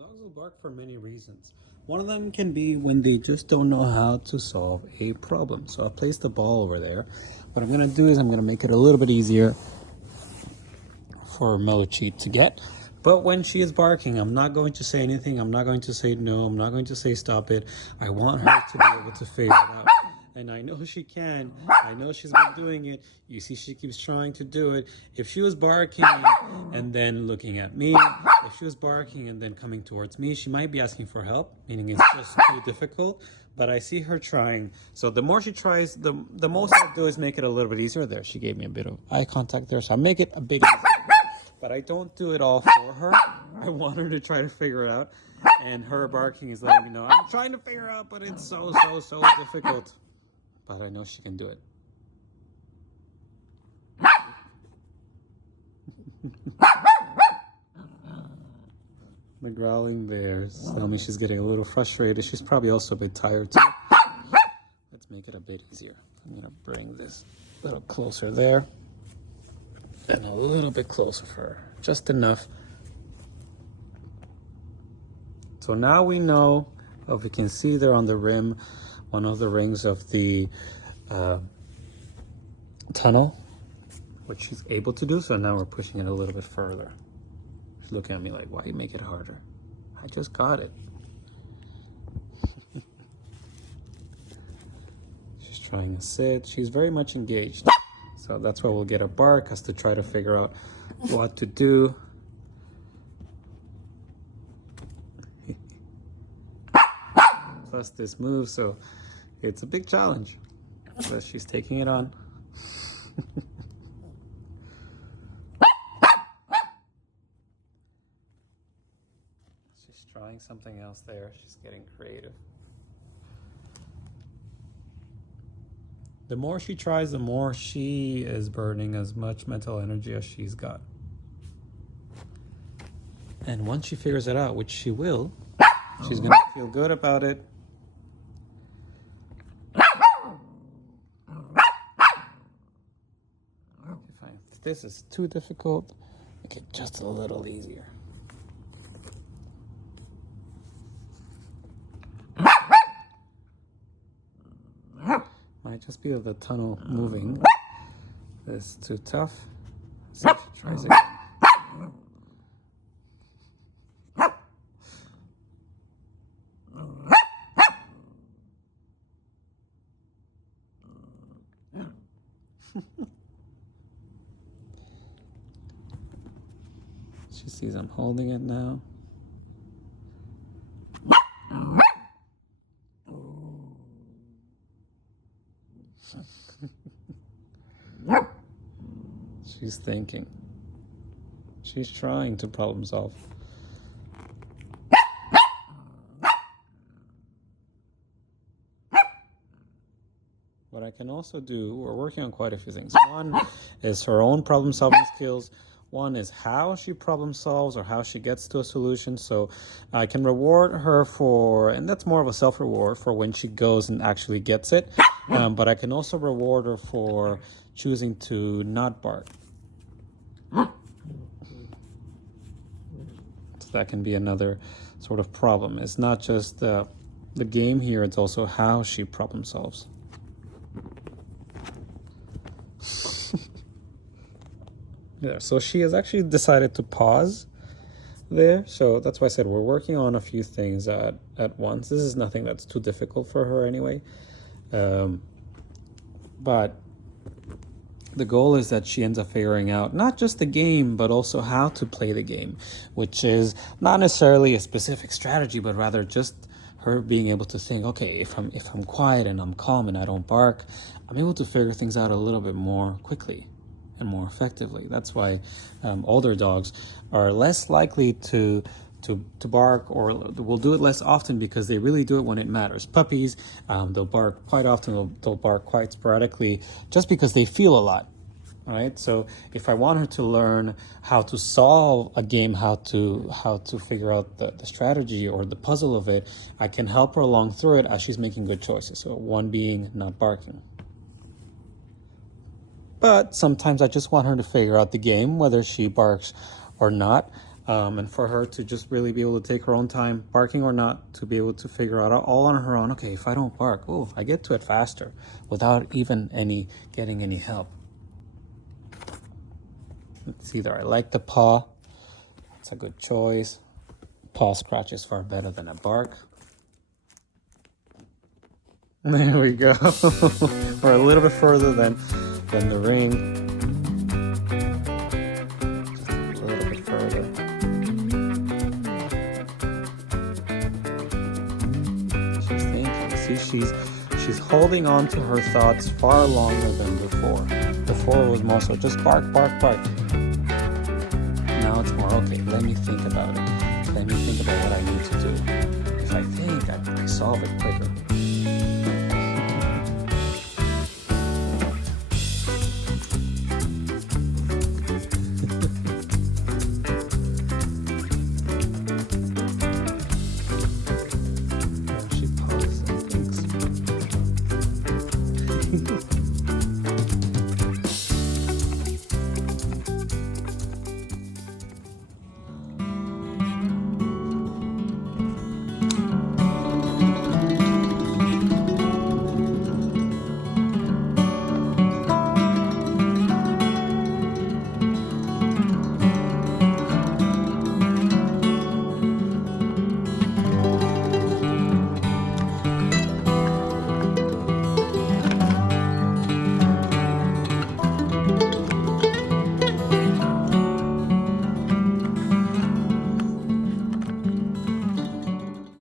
Dogs will bark for many reasons. One of them can be when they just don't know how to solve a problem. So I'll place the ball over there. What I'm going to do is I'm going to make it a little bit easier for Mochi to get. But when she is barking, I'm not going to say anything. I'm not going to say no. I'm not going to say stop it. I want her to be able to figure it out. And I know she can. I know she's been doing it. You see, she keeps trying to do it. If she was barking and then looking at me, if she was barking and then coming towards me, she might be asking for help, meaning it's just too difficult. But I see her trying. So the more she tries, the most I'll do is make it a little bit easier. There, she gave me a bit of eye contact there, so I make it a bit easier. But I don't do it all for her. I want her to try to figure it out. And her barking is letting me know, I'm trying to figure out, but it's so difficult. But I know she can do it. The growling bears tell me she's getting a little frustrated. She's probably also a bit tired too. Let's make it a bit easier. I'm gonna bring this a little closer there. And a little bit closer for her, just enough. So now we know, if we can see there on the rim, one of the rings of the tunnel, which she's able to do. So now we're pushing it a little bit further. She's looking at me like, why you make it harder? I just got it. She's trying to sit. She's very much engaged. So that's why we'll get a bark, as to try to figure out what to do. Plus this move, so it's a big challenge. But she's taking it on. She's trying something else there. She's getting creative. The more she tries, the more she is burning as much mental energy as she's got. And once she figures it out, which she will, she's gonna feel good about it. If this is too difficult, make it just a little easier. Might just be the tunnel moving. This is too tough. See if she tries again. She sees I'm holding it now. She's thinking. She's trying to problem solve. What I can also do, we're working on quite a few things. One is her own problem solving skills. One is how she problem solves or how she gets to a solution. So I can reward her for, and that's more of a self-reward for when she goes and actually gets it. But I can also reward her for choosing to not bark. So that can be another sort of problem. It's not just the game here, it's also how she problem solves. Yeah, so she has actually decided to pause there. So that's why I said we're working on a few things at once. This is nothing that's too difficult for her anyway. But the goal is that she ends up figuring out not just the game, but also how to play the game, which is not necessarily a specific strategy, but rather just her being able to think, okay, if I'm quiet and I'm calm and I don't bark, I'm able to figure things out a little bit more quickly and more effectively. That's why older dogs are less likely to bark, or will do it less often, because they really do it when it matters. Puppies, they'll bark quite often, they'll bark quite sporadically, just because they feel a lot, right? So if I want her to learn how to solve a game, how to figure out the strategy or the puzzle of it, I can help her along through it as she's making good choices. So one being not barking. But sometimes I just want her to figure out the game, whether she barks or not. and for her to just really be able to take her own time, barking or not, to be able to figure out all on her own. Okay, if I don't bark, oh, I get to it faster without even getting any help. It's either I like the paw, it's a good choice. Paw scratch is far better than a bark. There we go. We're a little bit further than the ring. Just a little bit further. She's thinking. See, she's holding on to her thoughts far longer than before. Before it was more so just bark, bark, bark. Now it's more, okay, let me think about it. Let me think about what I need to do. If I think, I solve it quicker.